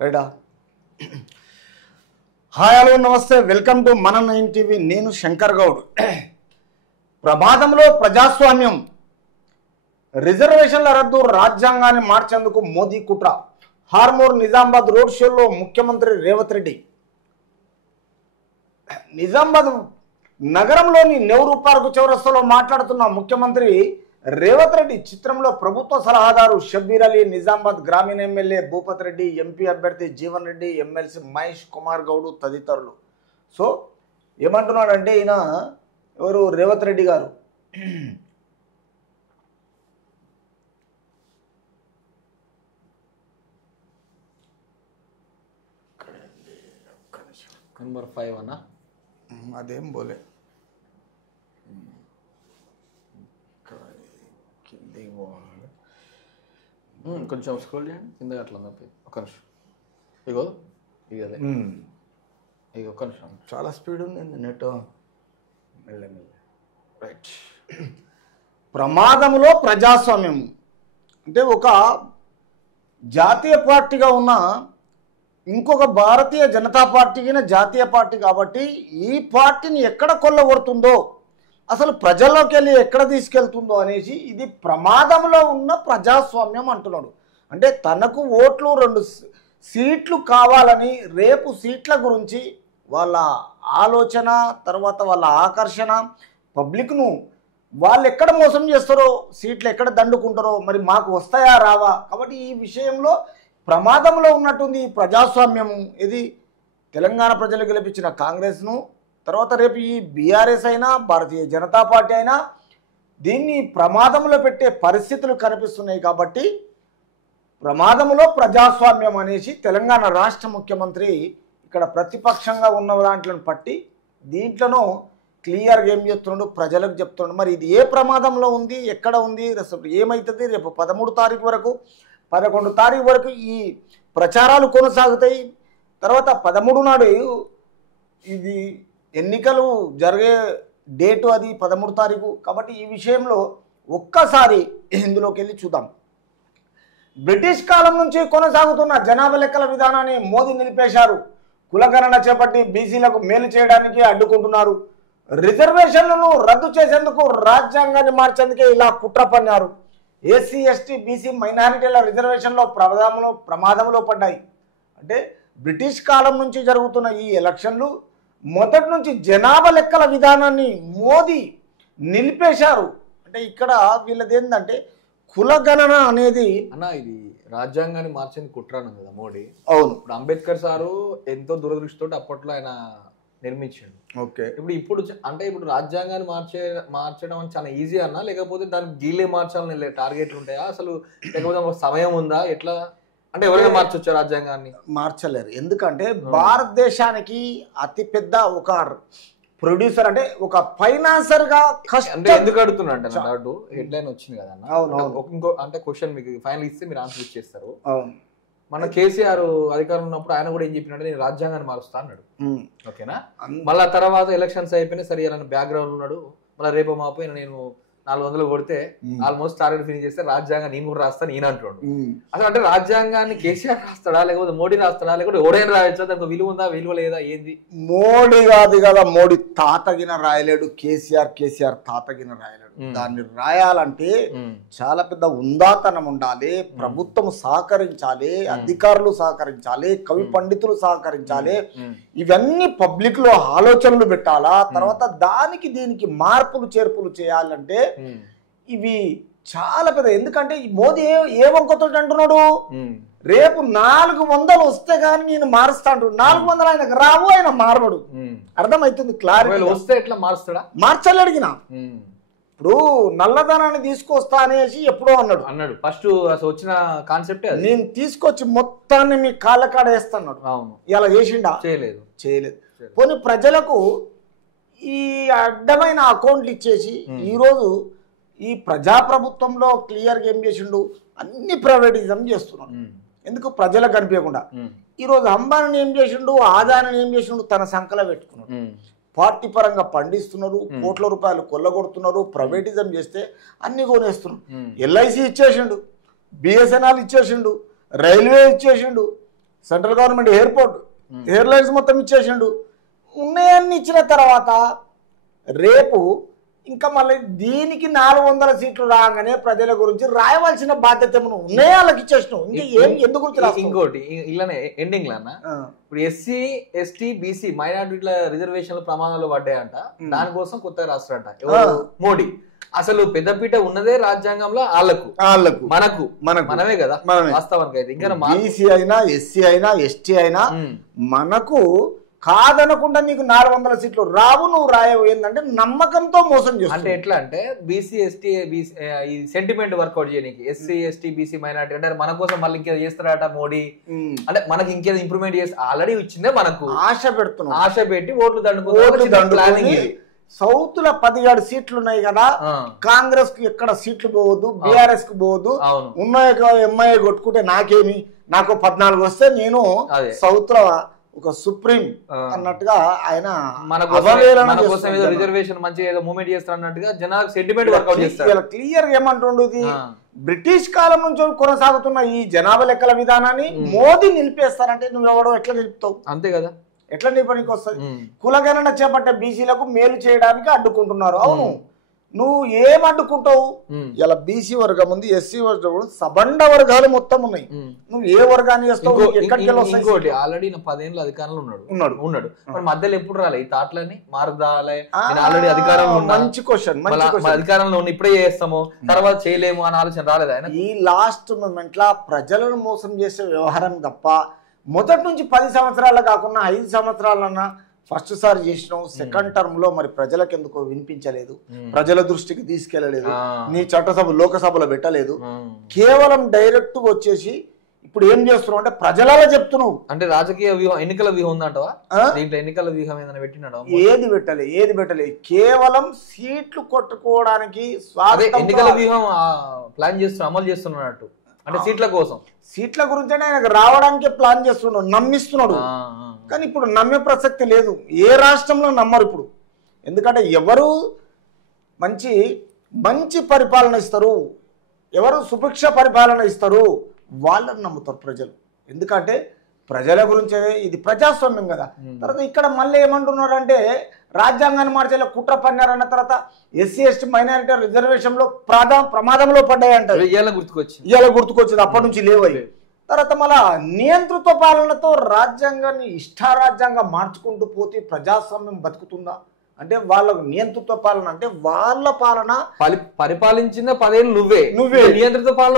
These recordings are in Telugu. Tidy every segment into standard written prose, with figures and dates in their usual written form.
రైటా. హాయ్ హలో నమస్తే, వెల్కమ్ టు మన 9 టీవీ. నేను శంకర్ గౌడ్. ప్రమాదంలో ప్రజాస్వామ్యం, రిజర్వేషన్ల రద్దు, రాజ్యాంగాన్ని మార్చేందుకు మోదీ కుట్ర. హార్మూర్ నిజామాబాద్ రోడ్ షోలో ముఖ్యమంత్రి రేవంత్ రెడ్డి. నిజామాబాద్ నగరంలోని నెహ్రూ పార్కు చౌరస్తాలో మాట్లాడుతున్న ముఖ్యమంత్రి రేవంత్ రెడ్డి చిత్రంలో ప్రభుత్వ సలహాదారు షబ్బీర్ అలీ, నిజామాబాద్ గ్రామీణ ఎమ్మెల్యే భూపత్ రెడ్డి, ఎంపీ అభ్యర్థి జీవన్ రెడ్డి, ఎమ్మెల్సీ మహేష్ కుమార్ గౌడ్ తదితరులు. సో ఏమంటున్నాడంటే ఈయన ఎవరు, రేవంత్ రెడ్డి గారు, నెంబర్ 5 అన్నా అదేం బోలే కొంచెం స్క్రోల్ చేయండి కింద అట్లా తప్పి ఒక నిమిషం. ఇగో ఇది అదే ఇక ఒక్క నిమిషం. చాలా స్పీడ్ ఉంది నెట్. రైట్. ప్రమాదంలో ప్రజాస్వామ్యం అంటే ఒక జాతీయ పార్టీగా ఉన్న ఇంకొక భారతీయ జనతా పార్టీకి జాతీయ పార్టీ కాబట్టి ఈ పార్టీని ఎక్కడ కొల్లగొడుతుందో, అసలు ప్రజల్లోకి వెళ్ళి ఎక్కడ తీసుకెళ్తుందో అనేసి ఇది ప్రమాదంలో ఉన్న ప్రజాస్వామ్యం అంటున్నాడు. అంటే తనకు ఓట్లు 2 సీట్లు కావాలని రేపు సీట్ల గురించి వాళ్ళ ఆలోచన, తర్వాత వాళ్ళ ఆకర్షణ, పబ్లిక్ను వాళ్ళు ఎక్కడ మోసం చేస్తారో, సీట్లు ఎక్కడ దండుకుంటారో, మరి మాకు వస్తాయా రావా, కాబట్టి ఈ విషయంలో ప్రమాదంలో ఉన్నట్టుంది ఈ ప్రజాస్వామ్యము. ఇది తెలంగాణ ప్రజలు గెలిపించిన కాంగ్రెస్ను, తర్వాత రేపు ఈ బీఆర్ఎస్ అయినా భారతీయ జనతా పార్టీ అయినా దీన్ని ప్రమాదంలో పెట్టే పరిస్థితులు కనిపిస్తున్నాయి. కాబట్టి ప్రమాదంలో ప్రజాస్వామ్యం అనేసి తెలంగాణ రాష్ట్ర ముఖ్యమంత్రి ఇక్కడ ప్రతిపక్షంగా ఉన్న దాంట్లను పట్టి దీంట్లోనూ క్లియర్గా ఏం చెప్తున్నాడు, ప్రజలకు చెప్తున్నాడు. మరి ఇది ఏ ప్రమాదంలో ఉంది, ఎక్కడ ఉంది, ఏమవుతుంది, రేపు 13 తారీఖు వరకు 11 తారీఖు వరకు ఈ ప్రచారాలు కొనసాగుతాయి. తర్వాత 13 నాడు ఇది ఎన్నికలు జరిగే డేటు, అది 13 తారీఖు. కాబట్టి ఈ విషయంలో ఒక్కసారి ఇందులోకి వెళ్ళి చూద్దాం. బ్రిటిష్ కాలం నుంచి కొనసాగుతున్న జనాభా లెక్కల విధానాన్ని మోదీ నిలిపేశారు. కులగణన చేపట్టి బీసీలకు మేలు చేయడానికి అడ్డుకుంటున్నారు. రిజర్వేషన్లను రద్దు చేసేందుకు, రాజ్యాంగాన్ని మార్చేందుకే ఇలా కుట్ర పన్నారు. ఎస్సీ ఎస్టీ బీసీ మైనారిటీల రిజర్వేషన్లో ప్రమాదంలో పడ్డాయి. అంటే బ్రిటిష్ కాలం నుంచి జరుగుతున్న ఈ ఎలక్షన్లు మొదటి నుంచి జనాభా లెక్కల విధానాన్ని మోదీ నిలిపేశారు. అంటే ఇక్కడ వీళ్ళది ఏంటంటే కులగణన అనేది అన్న ఇది రాజ్యాంగాన్ని మార్చింది కుట్రాను కదా మోడీ. అవును. ఇప్పుడు అంబేద్కర్ సారు ఎంతో దురదృష్టితో అప్పట్లో ఆయన నిర్మించాడు. ఓకే. ఇప్పుడు రాజ్యాంగాన్ని మార్చడం అని చాలా ఈజీ అన్నా, లేకపోతే దానికి గీలే మార్చాలని టార్గెట్లు ఉంటాయా అసలు, లేకపోతే ఒక సమయం ఉందా, ఎట్లా అంటే ఎవరైనా మార్చొచ్చా రాజ్యాంగాన్ని? మార్చలేరు. ఎందుకంటే భారతదేశానికి అతిపెద్ద ఒక ప్రొడ్యూసర్, అంటే ఒక ఫైనాన్సర్ గా అంటే ఎందుకు అడుగుతున్నా అంటే నాకు హెడ్ లైన్ వచ్చింది కదా అన్న. ఇంకో అంటే క్వశ్చన్ మీకు ఫైనల్ ఇస్తే మీరు ఆన్సర్ ఇచ్చేస్తారు. మన కేసీఆర్ అధికారం ఉన్నప్పుడు ఆయన కూడా ఏం చెప్పినట్టు నేను రాజ్యాంగాన్ని మారుస్తా అన్నాడు. ఓకేనా. మళ్ళా తర్వాత ఎలక్షన్స్ అయిపోయినా సరే ఆయన బ్యాక్గ్రౌండ్ ఉన్నాడు. మళ్ళీ రేపు మాపోయిన నేను 400 కొడితే ఆల్మోస్ట్ టార్గెట్ ఫినిష్ చేస్తే రాజ్యాంగం నేను కూడా రాస్తాను ఈయన అంటాడు. అసలు అంటే రాజ్యాంగాన్ని కేసీఆర్ రాస్తాడా, లేకపోతే మోడీ రాస్తాడా, లేకపోతే ఎవరైనా రాయొచ్చా, దానికి విలువ ఉందా, విలువ లేదా, ఏంది? మోడీ కాదు కదా, మోడీ తాతగిన రాయలేడు, కేసీఆర్ తాతగిన రాయలేడు. దాన్ని రాయాలంటే చాలా పెద్ద ఉందాతనం ఉండాలి, ప్రభుత్వం సహకరించాలి, అధికారులు సహకరించాలి, కవి పండితులు సహకరించాలి, ఇవన్నీ పబ్లిక్ లో ఆలోచనలు పెట్టాలా. తర్వాత దానికి దీనికి మార్పులు చేర్పులు చేయాలంటే ఇవి చాలా పెద్ద. ఎందుకంటే మోదీ ఏ వంకతో అంటున్నాడు, రేపు 400 వస్తే గానీ నేను మారుస్తా అంటాడు. 400 ఆయనకు రావు, ఆయన మారబడు. అర్థమవుతుంది, క్లారిటీ. వస్తే ఎట్లా మారుస్తాడా? మార్చాలి. అడిగిన ఇప్పుడు నల్లధనాన్ని తీసుకొస్తా అనేసి ఎప్పుడో అన్నాడు. ఫస్ట్ అసలు వచ్చిన కాన్సెప్ట్ నేను తీసుకొచ్చి మొత్తాన్ని మీ కాళ్ళ కాడ వేస్తాను. ఇలా చేసిండా? చేయలేదు. పోనీ ప్రజలకు ఈ అడ్డమైన అకౌంట్లు ఇచ్చేసి ఈరోజు ఈ ప్రజాప్రభుత్వంలో క్లియర్గా ఏం చేసిండు, అన్ని ప్రైవేటిజం చేస్తున్నాడు. ఎందుకు? ప్రజలకు కనిపించకుండా. ఈరోజు అంబానీ ఏం చేసిండు, ఆదాని ఏం చేసిండు, తన సంకల పెట్టుకున్నాడు. పార్టీ పరంగా పండిస్తున్నారు, కోట్ల రూపాయలు కొల్లగొడుతున్నారు, ప్రైవేటిజం చేస్తే అన్ని కొనేస్తున్నారు. ఎల్ఐసి ఇచ్చేసిండు, బిఎస్ఎన్ఎల్ ఇచ్చేసిండు, రైల్వే ఇచ్చేసిండు, సెంట్రల్ గవర్నమెంట్ ఎయిర్పోర్ట్ ఎయిర్లైన్స్ మొత్తం ఇచ్చేసిండు. ఉన్నాయన్ని ఇచ్చిన తర్వాత రేపు ఇంకా మళ్ళీ దీనికి 400 సీట్లు రాగానే ప్రజల గురించి రాయవలసిన బాధ్యత ఉన్నాయా వాళ్ళకి ఇచ్చేసినావు. ఇంకా ఏం ఎందుకు ఇంకోటి ఇలానే ఎండింగ్ లా ఇప్పుడు ఎస్సీ ఎస్టీ బీసీ మైనారిటీల రిజర్వేషన్ల ప్రమాణాలు పడ్డాయంట. దానికోసం కొత్తగా రాస్తారంట మోడీ. అసలు పెద్దపీట ఉన్నదే రాజ్యాంగంలో వాళ్ళకు మనమే కదా వాస్తవానికి. అయితే ఇంకా బీసీ అయినా ఎస్సీ అయినా ఎస్టీ అయినా మనకు కాదనకుండా నీకు 400 సీట్లు రావు, నువ్వు రాయవు. ఏంటంటే నమ్మకంతో మోసం చేస్తావు. అంటే ఎట్లా అంటే బీసీ ఎస్టీ ఈ సెంటిమెంట్ వర్కౌట్ చేయడానికి ఎస్సీ ఎస్టీ బీసీ మైనారిటీ అంటే మన కోసం మళ్ళీ ఇంకేదో చేస్తారట మోడీ. అంటే మనకి ఇంకేదో ఇంప్రూవ్మెంట్ చేసి ఆల్రెడీ ఇచ్చిందే మనకు ఆశ పెట్టి ఓట్లు దండుకోవాలి. సౌత్ లో 17 సీట్లు ఉన్నాయి కదా, కాంగ్రెస్ కు ఎక్కడ సీట్లు పోవద్దు, బీఆర్ఎస్ కు పోవద్దు, ఉన్నాయో ఎంఐఏ కొట్టుకుంటే నాకేమి, నాకు 14 వస్తే నేను సౌత్ లో ఒక సుప్రీం అన్నట్టుగా ఆయన మన కోసం ఏదో రిజర్వేషన్ మంచిగా ఏదో మూవ్మెంట్ చేస్తారు అన్నట్టుగా జనాలకు సెంటిమెంట్ వర్కౌట్ చేస్తారు. క్లియర్ గా ఏమంటుండేది, బ్రిటిష్ కాలం నుంచి కొనసాగుతున్న ఈ జనాభా లెక్కల విధానాన్ని మోదీ నిలిపేస్తారంటే నువ్వు ఎవడో ఎట్లా నిలుపుతావు? అంతే కదా, ఎట్లా నిలపడానికి వస్తుంది? కులగణన చేపట్టే బీసీలకు మేలు చేయడానికి అడ్డుకుంటున్నారు. అవును, నువ్వు ఏం అడ్డుకుంటావు? ఇలా బీసీ వర్గం ఉంది, ఎస్సీ వర్గం, సబండ వర్గాలు మొత్తం ఉన్నాయి. నువ్వు ఏ వర్గాన్ని చేస్తావు? ఇంకోటి ఆల్రెడీ 10 ఏళ్ళ అధికారంలో ఉన్నాడు మరి మధ్యలో ఎప్పుడు రాలే ఈ తాట్లని మారుదాలే? ఆల్రెడీ అధికారంలో మంచి క్వశ్చన్, అధికారంలో ఉన్న ఇప్పుడే చేస్తాము తర్వాత చేయలేము అని ఆలోచన రాలేదు ఆయన. ఈ లాస్ట్ మూమెంట్ లా ప్రజలను మోసం చేసే వ్యవహారం తప్ప మొదటి నుంచి 10 సంవత్సరాలు కాకుండా 5 సంవత్సరాలన్నా ఫస్ట్ సారి చేసినావు. సెకండ్ టర్మ్ లో మరి ప్రజలకు ఎందుకో వినిపించలేదు, ప్రజల దృష్టికి తీసుకెళ్లలేదు, నీ చట్టసభ లోకసభలో పెట్టలేదు. కేవలం డైరెక్ట్ వచ్చేసి ఇప్పుడు ఏం చేస్తున్నావు అంటే ప్రజలలో చెప్తున్నావు. అంటే రాజకీయ వ్యూహం, ఎన్నికల వ్యూహం ఉందంటవా? దీంట్లో ఎన్నికల వ్యూహం ఏదైనా పెట్టినాడు? ఏది పెట్టలేదు. కేవలం సీట్లు కొట్టుకోవడానికి ఎన్నికల వ్యూహం ప్లాన్ చేస్తున్నా, అమలు చేస్తున్నట్టు. అంటే సీట్ల గురించి ఆయనకు రావడానికే ప్లాన్ చేస్తున్నాడు, నమ్మిస్తున్నాడు. కానీ ఇప్పుడు నమ్మే ప్రసక్తి లేదు. ఏ రాష్ట్రంలో నమ్మరు ఇప్పుడు. ఎందుకంటే ఎవరు మంచి పరిపాలన ఇస్తారు, ఎవరు సుభిక్ష పరిపాలన ఇస్తారు వాళ్ళని నమ్ముతారు ప్రజలు. ఎందుకంటే ప్రజల గురించే, ఇది ప్రజాస్వామ్యం కదా. తర్వాత ఇక్కడ మళ్ళీ ఏమంటున్నారంటే రాజ్యాంగాన్ని మార్చేలా కుట్ర పన్నారన్న తర్వాత ఎస్సీ ఎస్టీ మైనారిటీ రిజర్వేషన్ లో ప్రమాదంలో పడ్డాయంటారు. ఇవాళ గుర్తుకొచ్చింది, అప్పటి నుంచి లేవయ్యి. తర్వాత మళ్ళా నియంతృత్వ పాలనతో రాజ్యాంగాన్ని ఇష్టారాజ్యాంగా మార్చుకుంటూ పోతే ప్రజాస్వామ్యం బతుకుతుందా? అంటే వాళ్ళకు నియంతృత్వ పాలన అంటే వాళ్ళ పాలన పరిపాలించిన 10 ఏళ్ళు నువ్వే నియంత్రిత పాలన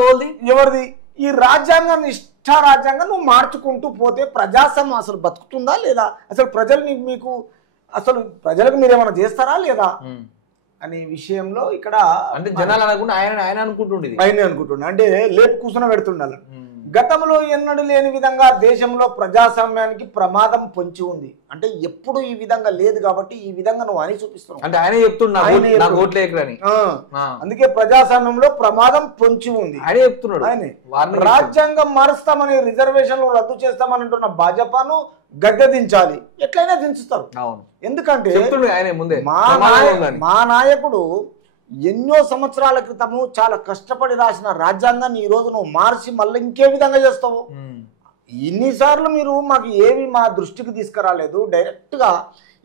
ఎవరిది? ఈ రాజ్యాంగాన్ని ఇష్టారాజ్యాంగా నువ్వు మార్చుకుంటూ పోతే ప్రజాస్వామ్యం అసలు బతుకుతుందా లేదా? అసలు మీకు అసలు ప్రజలకు మీరేమైనా చేస్తారా లేదా అనే విషయంలో ఇక్కడ అంటే జనాలు అనకుండా ఆయన అనుకుంటుండే అంటే లేపు కూర్చుని పెడుతుండాలి. గతంలో ఎన్నడూ లేని విధంగా దేశంలో ప్రజాస్వామ్యానికి ప్రమాదం పొంచి ఉంది. అంటే ఎప్పుడు ఈ విధంగా లేదు కాబట్టి ఈ విధంగా నువ్వు అని చూపిస్తున్నావు. అంటే ఆయన చెప్తున్నాడు, అందుకే ప్రజాస్వామ్యంలో ప్రమాదం పొంచి ఉంది ఆయన చెప్తున్నాడు. రాజ్యాంగం మారుస్తామని, రిజర్వేషన్లు రద్దు చేస్తామని అంటున్న భాజపాను గద్దె దించాలి. ఎట్లయినా దించుతారు. ఎందుకంటే మా నాయకుడు ఎన్నో సంవత్సరాల క్రితము చాలా కష్టపడి రాసిన రాజ్యాంగాన్ని ఈ రోజు నువ్వు మార్చి మళ్ళీ ఇంకే విధంగా చేస్తావు. ఇన్నిసార్లు మీరు మాకు ఏమి మా దృష్టికి తీసుకురాలేదు. డైరెక్ట్గా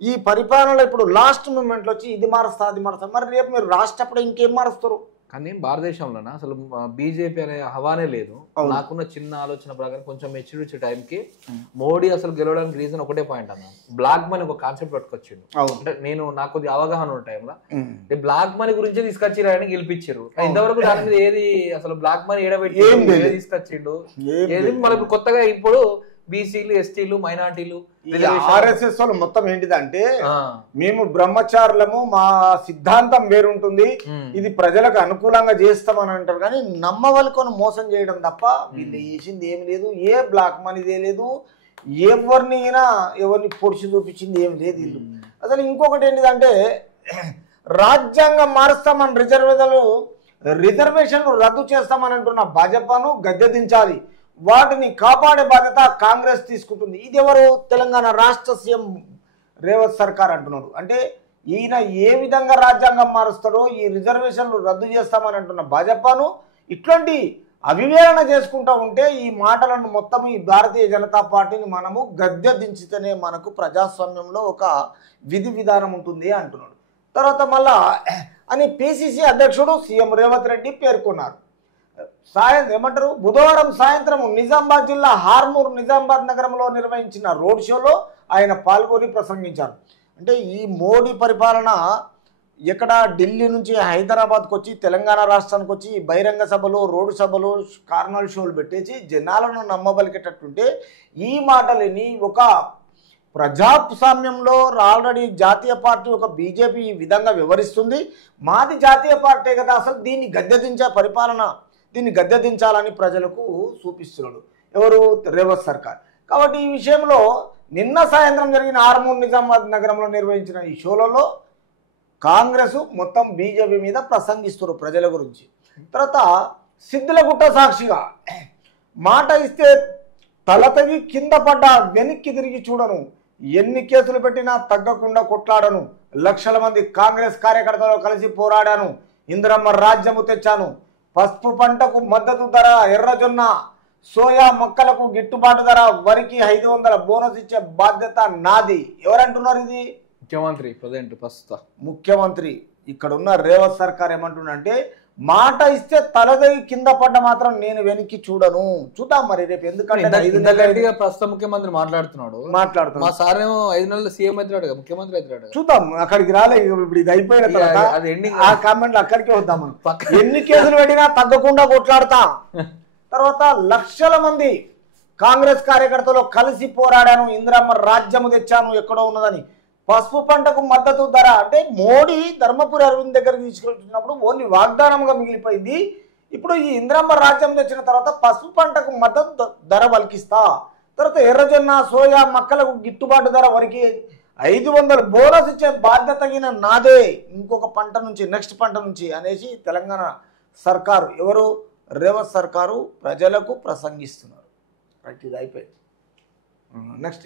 ఈ పరిపాలనలో ఇప్పుడు లాస్ట్ మూమెంట్లో వచ్చి ఇది మారుస్తా అది మారుస్తా, మరి రేపు మీరు రాష్ట్రప్పుడు ఇంకేం మారుస్తారు? కానీ భారతదేశంలోనా అసలు బీజేపీ అనే హవానే లేదు. నాకున్న చిన్న ఆలోచన ప్రకారం కొంచెం మెచ్యూరిటీ టైంకి మోడీ అసలు గెలవడానికి రీజన్ ఒకటే పాయింట్ అన్న, బ్లాక్ మనీ ఒక కాన్సెప్ట్ పట్టుకొచ్చిండు. అంటే నాకు కొద్ది అవగాహన ఉన్న టైంలో బ్లాక్ మనీ గురించే తీసుకొచ్చిరాయని గెలిపించారు. ఇంతవరకు దాని మీద ఏది అసలు బ్లాక్ మనీ ఏడబెట్టి తీసుకొచ్చిండు ఏది? మళ్ళీ ఇప్పుడు కొత్తగా ఇప్పుడు బీసీలు ఎస్టీలు మైనార్టీలు ఆర్ఎస్ఎస్ వాళ్ళు మొత్తం ఏంటిదంటే మేము బ్రహ్మచారులము, మా సిద్ధాంతం వేరుంటుంది, ఇది ప్రజలకు అనుకూలంగా చేస్తామని అంటారు. కానీ నమ్మవలకొని మోసం చేయడం తప్ప వీళ్ళు చేసింది ఏమి లేదు. ఏ బ్లాక్ మనీదే లేదు, ఎవరిని పొడిచి చూపించింది ఏమి లేదు వీళ్ళు. అసలు ఇంకొకటి ఏంటిదంటే రాజ్యాంగం మారుస్తామని రిజర్వేషన్లు రద్దు చేస్తామని అంటున్న భాజపాను గద్దె దించాలి, వాటిని కాపాడే బాధ్యత కాంగ్రెస్ తీసుకుంటుంది. ఇది ఎవరు? తెలంగాణ రాష్ట్ర సీఎం రేవంత్ సర్కార్ అంటున్నాడు. అంటే ఈయన ఏ విధంగా రాజ్యాంగం మారుస్తారో, ఈ రిజర్వేషన్లు రద్దు చేస్తామని అంటున్న భాజపాను ఇట్లాంటి అవివేరణ చేసుకుంటూ ఉంటే ఈ మాటలను మొత్తం ఈ భారతీయ జనతా పార్టీని మనము గద్దె దించితేనే మనకు ప్రజాస్వామ్యంలో ఒక విధి విధానం ఉంటుంది అంటున్నాడు. తర్వాత మళ్ళా అని పిసిసి అధ్యక్షుడు సీఎం రేవంత్ రెడ్డి పేర్కొన్నారు. ఏమంటారు బుధవారం సాయంత్రం నిజామాబాద్ జిల్లా హార్మూర్ నిజామాబాద్ నగరంలో నిర్వహించిన రోడ్ షోలో ఆయన పాల్గొని ప్రసంగించారు. అంటే ఈ మోడీ పరిపాలన ఎక్కడ ఢిల్లీ నుంచి హైదరాబాద్కి వచ్చి తెలంగాణ రాష్ట్రానికి వచ్చి బహిరంగ సభలు రోడ్డు సభలు కార్నల్ షోలు పెట్టేసి జనాలను నమ్మబలికేటట్టుంటే ఈ మాటలని ఒక ప్రజాస్వామ్యంలో ఆల్రెడీ జాతీయ పార్టీ ఒక బీజేపీ ఈ విధంగా వివరిస్తుంది. మాది జాతీయ పార్టీ కదా, అసలు దీన్ని గద్దెదించే పరిపాలన దీన్ని గద్దెదించాలని ప్రజలకు చూపిస్తున్నాడు ఎవరు రేవంత్ సర్కార్. కాబట్టి ఈ విషయంలో నిన్న సాయంత్రం జరిగిన హార్మూర్ నిజామాబాద్ నగరంలో నిర్వహించిన ఈ షోలలో కాంగ్రెస్ మొత్తం బీజేపీ మీద ప్రసంగిస్తున్నారు ప్రజల గురించి. తర్వాత సిద్దులగుట్ట సాక్షిగా మాట ఇస్తే తల తగి కింద పడ్డ వెనక్కి తిరిగి చూడను, ఎన్ని కేసులు పెట్టినా తగ్గకుండా కొట్లాడను, లక్షల మంది కాంగ్రెస్ కార్యకర్తలు కలిసి పోరాడాను, ఇందిరమ్మ రాజ్యము తెచ్చాను, పసుపు పంటకు మద్దతు ధర, ఎర్రజొన్న సోయా మొక్కలకు గిట్టుబాటు ధర, వరికి 500 బోనస్ ఇచ్చే బాధ్యత నాది. ఎవరంటున్నారు ఇది? ముఖ్యమంత్రి ప్రజెంట్ ప్రస్తుత ముఖ్యమంత్రి. ఇక్కడ ఉన్న రేవంత్ సర్కార్ ఏమంటున్నాడంటే మాట ఇస్తే తలదగి కింద పడ్డ మాత్రం నేను వెనక్కి చూడను. చూద్దాం మరి రేపు, ఎందుకంటే ప్రస్తుత ముఖ్యమంత్రి మాట్లాడుతున్నాడు. మా సార్ ఏమో 5 నెలలు సీఎం అవుతున్నాడు, ముఖ్యమంత్రి అవుతున్నాడు. చూద్దాం, అక్కడికి రాలే. ఇప్పుడు ఇది అయిపోయిన తర్వాత ఆ కామెంట్లు అక్కడికే వద్దాం. ఎన్ని కేసులు పెట్టినా తగ్గకుండా కొట్లాడతా. తర్వాత లక్షల మంది కాంగ్రెస్ కార్యకర్తలు కలిసి పోరాడాను, ఇందిరమ్మ రాజ్యము తెచ్చాను ఎక్కడో ఉన్నదని, పసుపు పంటకు మద్దతు ధర అంటే మోడీ ధర్మపురి అరవింద్ దగ్గరికి తీసుకెళ్తున్నప్పుడు ఓన్లీ వాగ్దానంగా మిగిలిపోయింది. ఇప్పుడు ఈ ఇందిరమ్మ రాజ్యం తెచ్చిన తర్వాత పసుపు పంటకు మద్దతు ధర వలికిస్తా, తర్వాత ఎర్రజొన్న సోయా మొక్కలకు గిట్టుబాటు ధర వరకు 500 బోనస్ ఇచ్చే బాధ్యత తగిన నాదే ఇంకొక పంట నుంచి నెక్స్ట్ పంట నుంచి అనేసి తెలంగాణ సర్కారు ఎవరు రేవంత్ సర్కారు ప్రజలకు ప్రసంగిస్తున్నారు. రైట్, ఇది అయిపోయింది. నెక్స్ట్